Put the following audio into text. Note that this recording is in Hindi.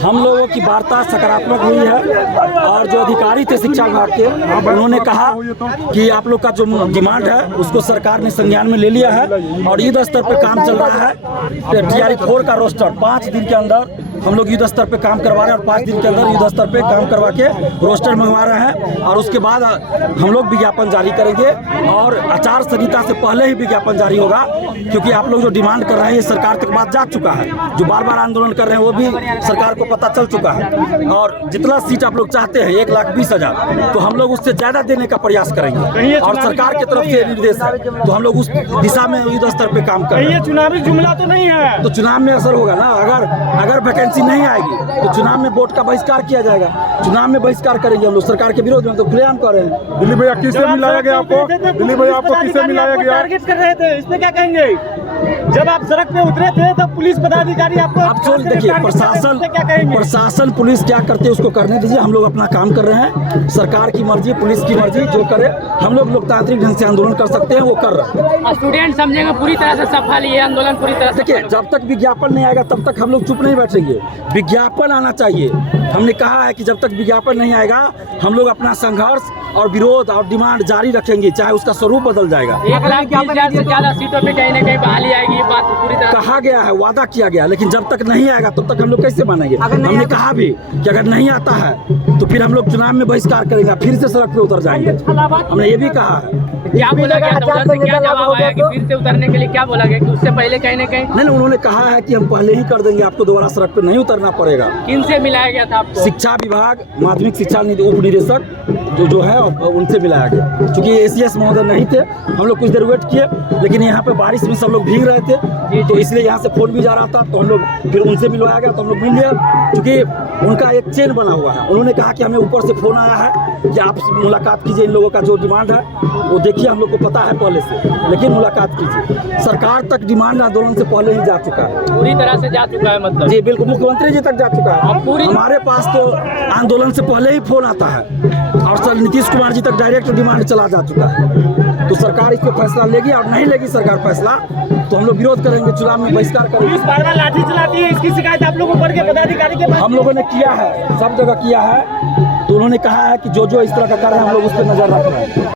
हम लोगों की वार्ता सकारात्मक हुई है और जो अधिकारी थे शिक्षा विभाग के उन्होंने कहा कि आप लोग का जो डिमांड है उसको सरकार ने संज्ञान में ले लिया है और युद्ध स्तर पे काम चल रहा है। TRE 4 का रोस्टर 5 दिन के अंदर हम लोग युद्ध स्तर पे काम करवा रहे हैं और 5 दिन के अंदर युद्ध स्तर पे काम करवा के रोस्टर मंगवा रहे हैं और उसके बाद हम लोग विज्ञापन जारी करेंगे और आचार संहिता से पहले ही विज्ञापन जारी होगा, क्योंकि आप लोग जो डिमांड कर रहे हैं ये सरकार तक बात जा चुका है। जो बार बार आंदोलन कर रहे हैं वो भी सरकार को पता चल चुका है और जितना सीट आप लोग चाहते हैं 1,20,000 तो हम लोग उससे ज्यादा देने का प्रयास करेंगे और सरकार की तरफ से निर्देश है तो हम लोग उस दिशा में युद्ध स्तर पे काम करेंगे। ये चुनावी जुमला तो नहीं है, तो चुनाव में असर होगा ना। अगर वैकेंसी नहीं आएगी तो चुनाव में वोट का बहिष्कार किया जाएगा। चुनाव में बहिष्कार करेंगे हम लोग सरकार के विरोध में, तो खुलेआम कर रहे हैं। दिलीप भैया किससे मिलाया गया आपको? दिलीप भैया आपको किससे मिलाया गया? टारगेट कर रहे थे, इस पे क्या कहेंगे? जब आप सड़क पे उतरे थे तब पुलिस पदाधिकारी आपको आप सोच देखिए प्रशासन पुलिस क्या करते हैं उसको करने दीजिए। हम लोग अपना काम कर रहे हैं, सरकार की मर्जी पुलिस की मर्जी जो करे हम लोग लोकतांत्रिक ढंग से आंदोलन कर सकते हैं वो कर रहे हैं। स्टूडेंट समझेंगे पूरी तरह से सफल ये आंदोलन पूरी तरह से। देखिए जब तक विज्ञापन नहीं आएगा तब तक हम लोग चुप नहीं बैठेंगे, विज्ञापन आना चाहिए। हमने कहा है कि जब तक विज्ञापन नहीं आएगा हम लोग अपना संघर्ष और विरोध और डिमांड जारी रखेंगे, चाहे उसका स्वरूप बदल जाएगा। 1,20,000 से ज्यादा सीटों पे कहीं न कहीं बहाली आएगी, ये बात पूरी तरह कहा गया है, वादा किया गया, लेकिन जब तक नहीं आएगा तब तक हम लोग कैसे मानेंगे। हमने कहा भी कि अगर नहीं आता है तो फिर हम लोग चुनाव में बहिष्कार करेंगे, फिर से सड़क पे उतर जाएंगे। हमने ये भी कहा है। क्या बोला गया था उधर से, क्या जवाब आया कि फिर से उतरने के लिए क्या बोला गया कि उससे पहले कहीं न कहीं? नहीं उन्होंने कहा है कि हम पहले ही कर देंगे, आपको दोबारा सड़क पे नहीं उतरना पड़ेगा। किन से मिलाया गया था आपको? शिक्षा विभाग माध्यमिक शिक्षा उप निदेशक जो है उनसे मिलाया गया, क्योंकि ACS महोदय नहीं थे। हम लोग कुछ देर वेट किए लेकिन यहाँ पे बारिश में सब लोग भीग रहे थे तो इसलिए यहाँ से फोन भी जा रहा था तो हम लोग फिर उनसे मिलवाया गया तो हम लोग मिल लिया, क्योंकि उनका एक चेन बना हुआ है। उन्होंने कहा कि हमें ऊपर से फोन आया है कि आप मुलाकात कीजिए, इन लोगों का जो डिमांड है वो देखिए, हम लोग को पता है पहले से, लेकिन मुलाकात कीजिए। सरकार तक डिमांड आंदोलन से पहले ही जा चुका है, पूरी तरह से जा चुका है मतलब? जी बिल्कुल, मुख्यमंत्री जी तक जा चुका है। हमारे पास तो आंदोलन से पहले ही फोन आता है और सर नीतीश कुमार जी तक डायरेक्ट डिमांड चला जा चुका है। तो सरकार इस पर फैसला लेगी और नहीं लेगी सरकार फैसला तो हम लोग विरोध करेंगे, चुनाव में बहिष्कार करेंगे। पुलिस बार-बार लाठी चलाती है, इसकी शिकायत आप लोगों पर के पदाधिकारी के पास? हम लोगों ने किया है, सब जगह किया है। तो उन्होंने कहा है कि जो इस तरह का कर रहे हैं हम लोग उस पर नजर रख रहे हैं।